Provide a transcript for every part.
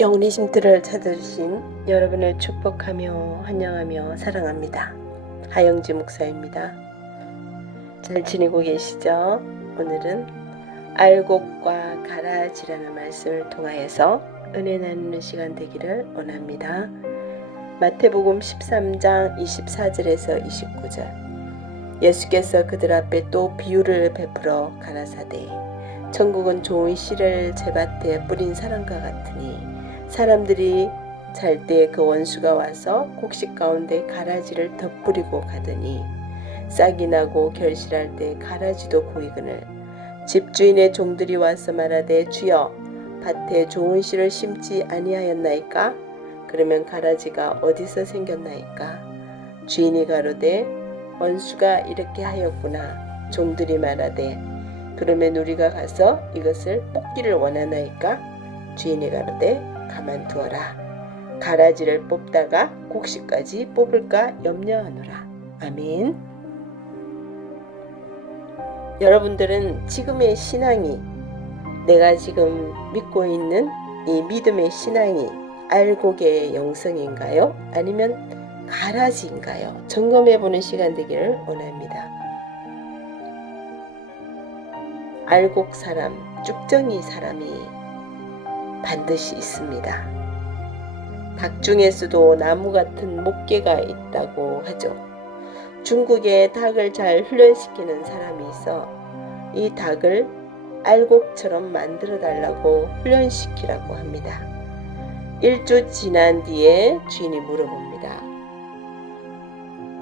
영혼의 쉼들을 찾아주신 여러분을 축복하며 환영하며 사랑합니다. 하영지 목사입니다. 잘 지내고 계시죠? 오늘은 알곡과 가라지라는 말씀을 통하여서 은혜 나누는 시간 되기를 원합니다. 마태복음 13장 24절에서 29절. 예수께서 그들 앞에 또 비유를 베풀어 가라사대 천국은 좋은 씨를 제밭에 뿌린 사람과 같으니 사람들이 잘 때 그 원수가 와서 곡식 가운데 가라지를 덧뿌리고 가더니 싹이 나고 결실할 때 가라지도 보이거늘 집주인의 종들이 와서 말하되 주여 밭에 좋은 씨를 심지 아니하였나이까? 그러면 가라지가 어디서 생겼나이까? 주인이 가로되 원수가 이렇게 하였구나. 종들이 말하되 그러면 우리가 가서 이것을 뽑기를 원하나이까? 주인이 가로되 가만두어라. 가라지를 뽑다가 곡식까지 뽑을까 염려하노라. 아멘. 여러분들은 지금의 신앙이, 내가 지금 믿고 있는 이 믿음의 신앙이 알곡의 영성인가요? 아니면 가라지인가요? 점검해보는 시간 되기를 원합니다. 알곡 사람, 쭉정이 사람이 반드시 있습니다. 닭 중에서도 나무 같은 목계가 있다고 하죠. 중국에 닭을 잘 훈련시키는 사람이 있어 이 닭을 알곡처럼 만들어 달라고 훈련시키라고 합니다. 1주 지난 뒤에 주인이 물어봅니다.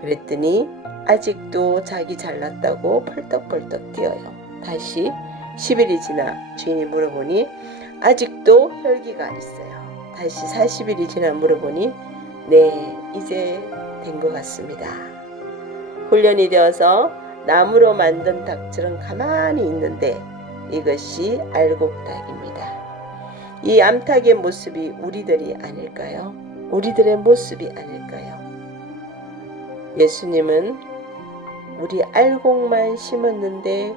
그랬더니 아직도 자기 잘났다고 펄떡펄떡 뛰어요. 다시 10일이 지나 주인이 물어보니 아직도 혈기가 있어요. 다시 40일이 지나 물어보니 네, 이제 된 것 같습니다. 훈련이 되어서 나무로 만든 닭처럼 가만히 있는데 이것이 알곡닭입니다. 이 암탉의 모습이 우리들이 아닐까요? 우리들의 모습이 아닐까요? 예수님은 우리 알곡만 심었는데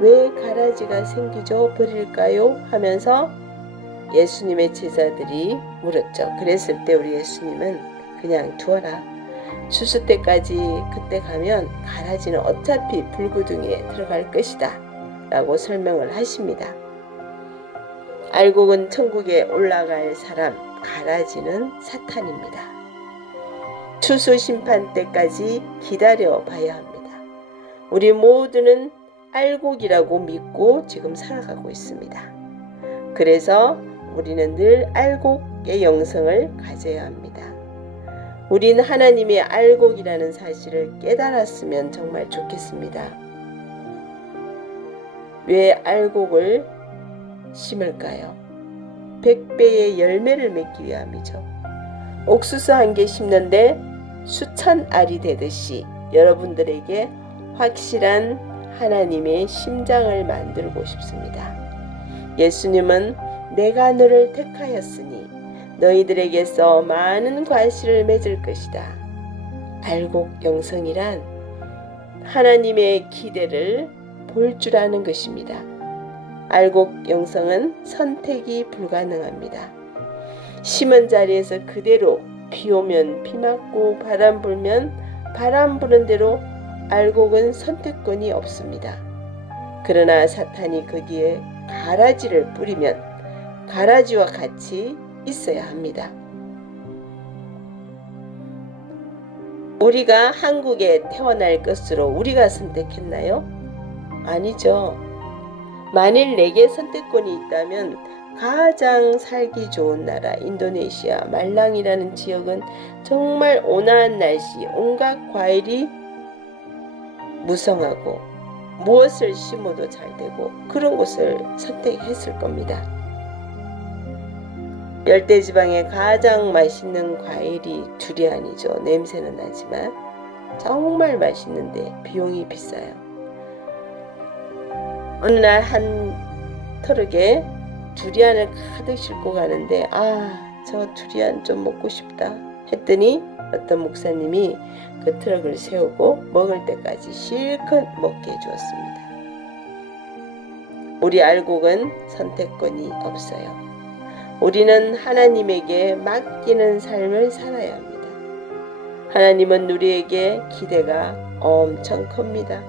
왜 가라지가 생기죠? 버릴까요? 하면서 예수님의 제자들이 물었죠. 그랬을 때 우리 예수님은 그냥 두어라. 추수 때까지 그때 가면 가라지는 어차피 불구덩이에 들어갈 것이다 라고 설명을 하십니다. 알곡은 천국에 올라갈 사람, 가라지는 사탄입니다. 추수 심판 때까지 기다려 봐야 합니다. 우리 모두는 알곡이라고 믿고 지금 살아가고 있습니다. 그래서 우리는 늘 알곡의 영성을 가져야 합니다. 우리는 하나님의 알곡이라는 사실을 깨달았으면 정말 좋겠습니다. 왜 알곡을 심을까요? 100배의 열매를 맺기 위함이죠. 옥수수 한 개 심는데 수천 알이 되듯이 여러분들에게 확실한 하나님의 심장을 만들고 싶습니다. 예수님은 내가 너를 택하였으니 너희들에게서 많은 과실을 맺을 것이다. 알곡 영성이란 하나님의 기대를 볼 줄 아는 것입니다. 알곡 영성은 선택이 불가능합니다. 심은 자리에서 그대로 비 오면 비 맞고 바람 불면 바람 부는 대로 알곡은 선택권이 없습니다. 그러나 사탄이 거기에 가라지를 뿌리면 가라지와 같이 있어야 합니다. 우리가 한국에 태어날 것으로 우리가 선택했나요? 아니죠. 만일 내게 선택권이 있다면 가장 살기 좋은 나라 인도네시아 말랑이라는 지역은 정말 온화한 날씨, 온갖 과일이 무성하고 무엇을 심어도 잘 되고 그런 곳을 선택했을 겁니다. 열대지방에 가장 맛있는 과일이 두리안이죠. 냄새는 나지만 정말 맛있는데 비용이 비싸요. 어느 날 한 트럭에 두리안을 가득 싣고 가는데 저 두리안 좀 먹고 싶다 했더니 어떤 목사님이 그 트럭을 세우고 먹을 때까지 실컷 먹게 해주었습니다. 우리 알곡은 선택권이 없어요. 우리는 하나님에게 맡기는 삶을 살아야 합니다. 하나님은 우리에게 기대가 엄청 큽니다.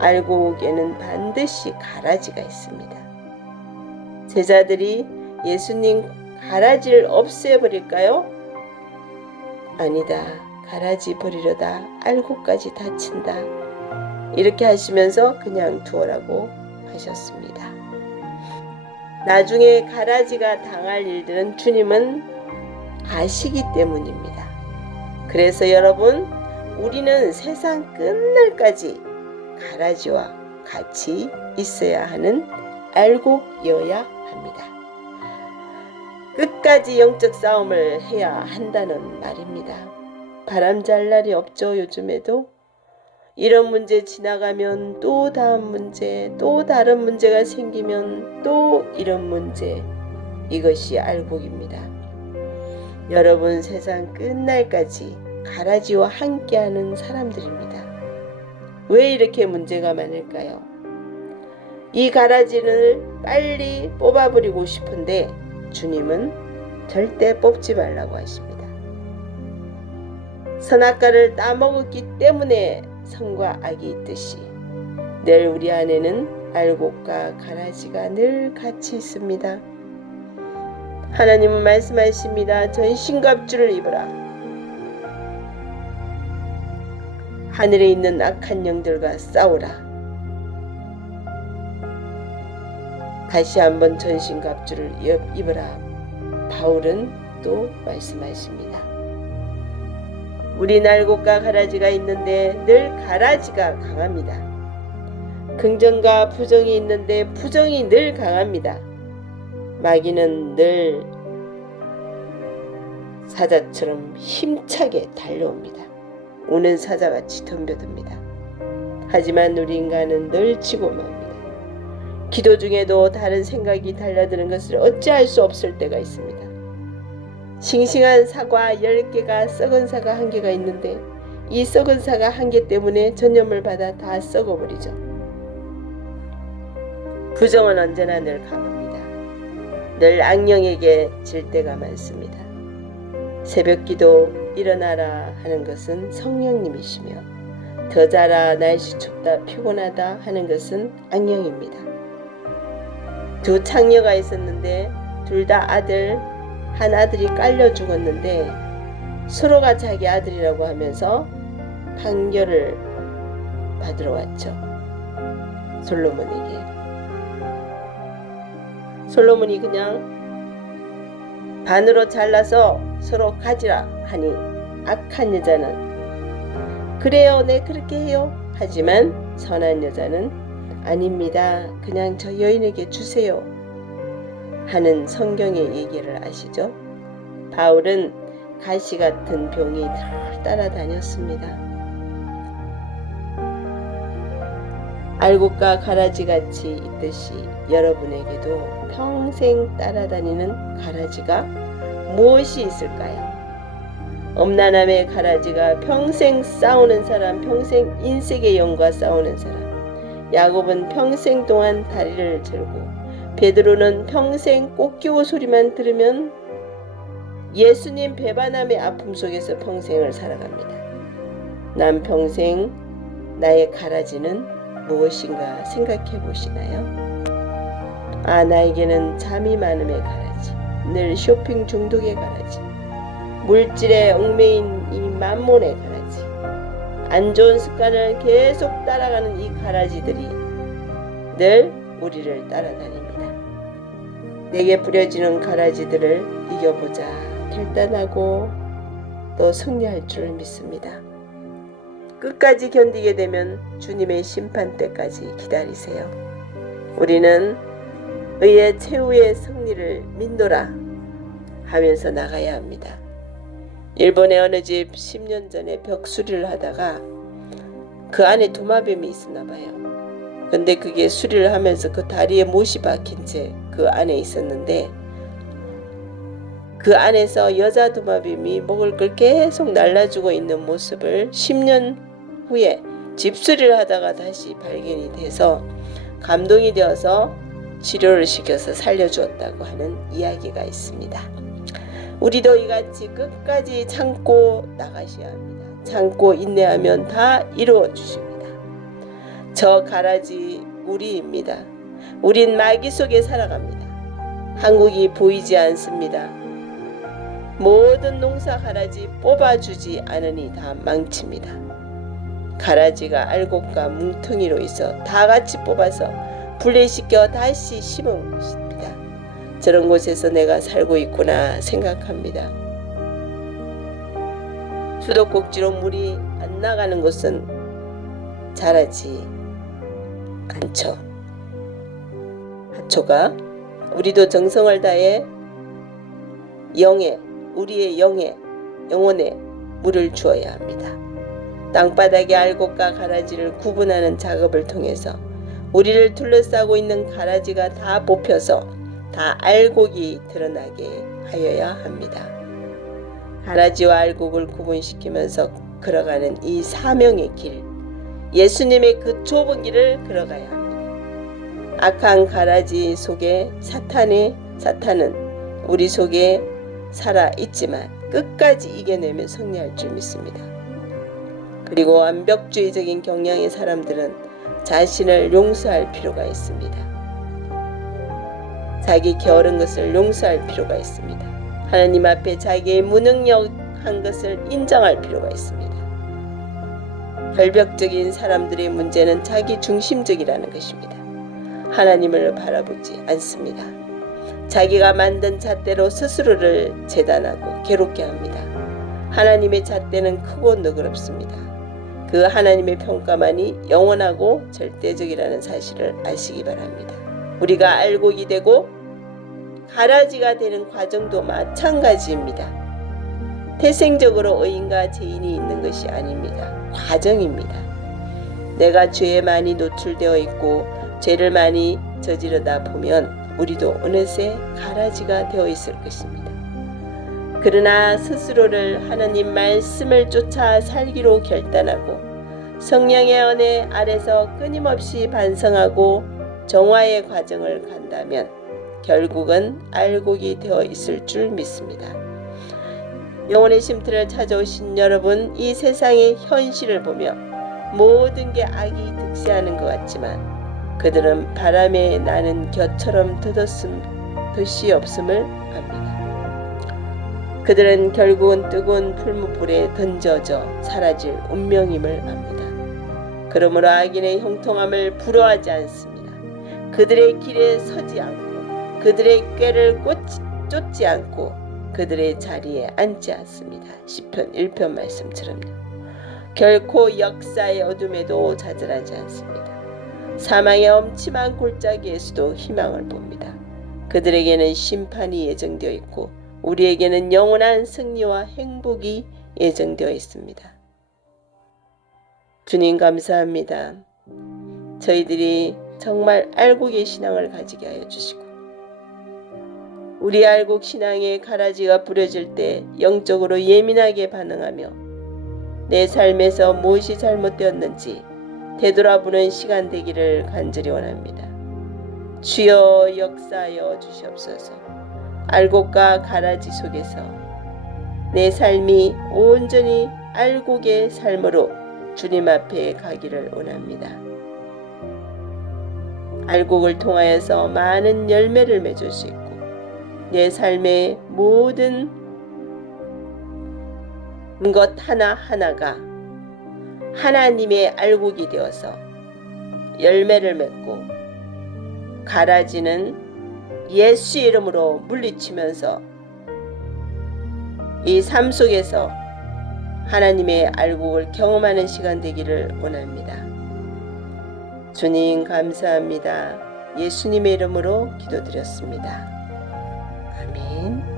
알곡에는 반드시 가라지가 있습니다. 제자들이 예수님 가라지를 없애버릴까요? 아니다. 가라지 버리려다 알곡까지 다친다. 이렇게 하시면서 그냥 두어라고 하셨습니다. 나중에 가라지가 당할 일들은 주님은 아시기 때문입니다. 그래서 여러분, 우리는 세상 끝날까지 가라지와 같이 있어야 하는 알곡이어야 합니다. 끝까지 영적 싸움을 해야 한다는 말입니다. 바람 잘 날이 없죠. 요즘에도 이런 문제 지나가면 또 다음 문제, 또 다른 문제가 생기면 또 이런 문제. 이것이 알곡입니다. 여러분, 세상 끝날까지 가라지와 함께하는 사람들입니다. 왜 이렇게 문제가 많을까요? 이 가라지를 빨리 뽑아버리고 싶은데 주님은 절대 뽑지 말라고 하십니다. 선악과를 따먹었기 때문에 선과 악이 있듯이 늘 우리 안에는 알곡과 가라지가 늘 같이 있습니다. 하나님은 말씀하십니다. 전신갑주를 입으라. 하늘에 있는 악한 영들과 싸우라. 다시 한번 전신갑주를 입으라. 바울은 또 말씀하십니다. 우리 알곡과 가라지가 있는데 늘 가라지가 강합니다. 긍정과 부정이 있는데 부정이 늘 강합니다. 마귀는 늘 사자처럼 힘차게 달려옵니다. 우는 사자같이 덤벼듭니다. 하지만 우리 인간은 늘 치고 맙니다. 기도 중에도 다른 생각이 달려드는 것을 어찌할 수 없을 때가 있습니다. 싱싱한 사과 10개가 썩은 사과 1개가 있는데 이 썩은 사과 1개 때문에 전염을 받아 다 썩어버리죠. 부정은 언제나 늘 강합니다. 늘 악령에게 질 때가 많습니다. 새벽기도 일어나라 하는 것은 성령님이시며 더 자라 날씨 춥다 피곤하다 하는 것은 악령입니다. 두 창녀가 있었는데 둘 다 아들, 한 아들이 깔려 죽었는데 서로가 자기 아들이라고 하면서 판결을 받으러 왔죠. 솔로몬에게. 솔로몬이 그냥 반으로 잘라서 서로 가지라 하니 악한 여자는 그래요, 네 그렇게 해요. 하지만 선한 여자는 아닙니다. 그냥 저 여인에게 주세요. 하는 성경의 얘기를 아시죠? 바울은 가시 같은 병이 늘 따라다녔습니다. 알곡과 가라지같이 있듯이 여러분에게도 평생 따라다니는 가라지가 무엇이 있을까요? 엄난함의 가라지가 평생 싸우는 사람, 평생 인색의 영과 싸우는 사람. 야곱은 평생 동안 다리를 절고 베드로는 평생 꽃기호 소리만 들으면 예수님 배반함의 아픔 속에서 평생을 살아갑니다. 난 평생 나의 가라지는 무엇인가 생각해 보시나요? 나에게는 잠이 많음의 가라지, 늘 쇼핑 중독의 가라지, 물질에 얽매인 이 만몬의 가라지, 안 좋은 습관을 계속 따라가는 이 가라지들이 늘 우리를 따라다닙니다. 내게 뿌려지는 가라지들을 이겨보자 결단하고 또 승리할 줄 믿습니다. 끝까지 견디게 되면 주님의 심판 때까지 기다리세요. 우리는 의의 최후의 승리를 믿노라 하면서 나가야 합니다. 일본의 어느 집 10년 전에 벽 수리를 하다가 그 안에 도마뱀이 있었나 봐요. 근데 그게 수리를 하면서 그 다리에 못이 박힌 채 그 안에 있었는데 그 안에서 여자 도마뱀이 먹을 걸 계속 날라주고 있는 모습을 10년 후에 집수리를 하다가 다시 발견이 돼서 감동이 되어서 치료를 시켜서 살려주었다고 하는 이야기가 있습니다. 우리도 이같이 끝까지 참고 나가셔야 합니다. 참고 인내하면 다 이루어 주십니다. 저 가라지 우리입니다. 우린 마귀 속에 살아갑니다. 한국이 보이지 않습니다. 모든 농사 가라지 뽑아주지 않으니 다 망칩니다. 가라지가 알곡과 뭉텅이로 있어 다 같이 뽑아서 분리시켜 다시 심은 것입니다. 저런 곳에서 내가 살고 있구나 생각합니다. 수도꼭지로 물이 안 나가는 곳은 자라지 않죠. 하초가 우리도 정성을 다해 우리의 영혼에 물을 주어야 합니다. 땅바닥의 알곡과 가라지를 구분하는 작업을 통해서 우리를 둘러싸고 있는 가라지가 다 뽑혀서 다 알곡이 드러나게 하여야 합니다. 가라지와 알곡을 구분시키면서 걸어가는 이 사명의 길, 예수님의 그 좁은 길을 걸어가야 합니다. 악한 가라지 속에 사탄은 우리 속에 살아 있지만 끝까지 이겨내면 승리할 줄 믿습니다. 그리고 완벽주의적인 경향의 사람들은 자신을 용서할 필요가 있습니다. 자기 게으른 것을 용서할 필요가 있습니다. 하나님 앞에 자기의 무능력한 것을 인정할 필요가 있습니다. 결벽적인 사람들의 문제는 자기 중심적이라는 것입니다. 하나님을 바라보지 않습니다. 자기가 만든 잣대로 스스로를 재단하고 괴롭게 합니다. 하나님의 잣대는 크고 너그럽습니다. 그 하나님의 평가만이 영원하고 절대적이라는 사실을 아시기 바랍니다. 우리가 알곡이 되고 가라지가 되는 과정도 마찬가지입니다. 태생적으로 의인과 죄인이 있는 것이 아닙니다. 과정입니다. 내가 죄에 많이 노출되어 있고 죄를 많이 저지르다 보면 우리도 어느새 가라지가 되어 있을 것입니다. 그러나 스스로를 하나님 말씀을 쫓아 살기로 결단하고 성령의 은혜 아래서 끊임없이 반성하고 정화의 과정을 간다면 결국은 알곡이 되어 있을 줄 믿습니다. 영혼의 쉼터를 찾아오신 여러분, 이 세상의 현실을 보며 모든 게 악이 득세하는 것 같지만 그들은 바람에 나는 곁처럼 덧이 없음을 압니다. 그들은 결국은 뜨거운 풀무불에 던져져 사라질 운명임을 압니다. 그러므로 악인의 형통함을 부러워하지 않습니다. 그들의 길에 서지 않고 그들의 꾀를 쫓지 않고 그들의 자리에 앉지 않습니다. 시편 1편 말씀처럼요. 결코 역사의 어둠에도 좌절하지 않습니다. 사망의 엄침한 골짜기에서도 희망을 봅니다. 그들에게는 심판이 예정되어 있고 우리에게는 영원한 승리와 행복이 예정되어 있습니다. 주님 감사합니다. 저희들이 정말 알곡의 신앙을 가지게 하여 주시고 우리 알곡 신앙의 가라지가 부러질 때 영적으로 예민하게 반응하며 내 삶에서 무엇이 잘못되었는지 되돌아보는 시간 되기를 간절히 원합니다. 주여 역사하여 주시옵소서. 알곡과 가라지 속에서 내 삶이 온전히 알곡의 삶으로 주님 앞에 가기를 원합니다. 알곡을 통하여서 많은 열매를 맺을 수 있고 내 삶의 모든 것 하나하나가 하나님의 알곡이 되어서 열매를 맺고 가라지는 예수의 이름으로 물리치면서 이 삶 속에서 하나님의 알곡을 경험하는 시간 되기를 원합니다. 주님 감사합니다. 예수님의 이름으로 기도드렸습니다. 아멘.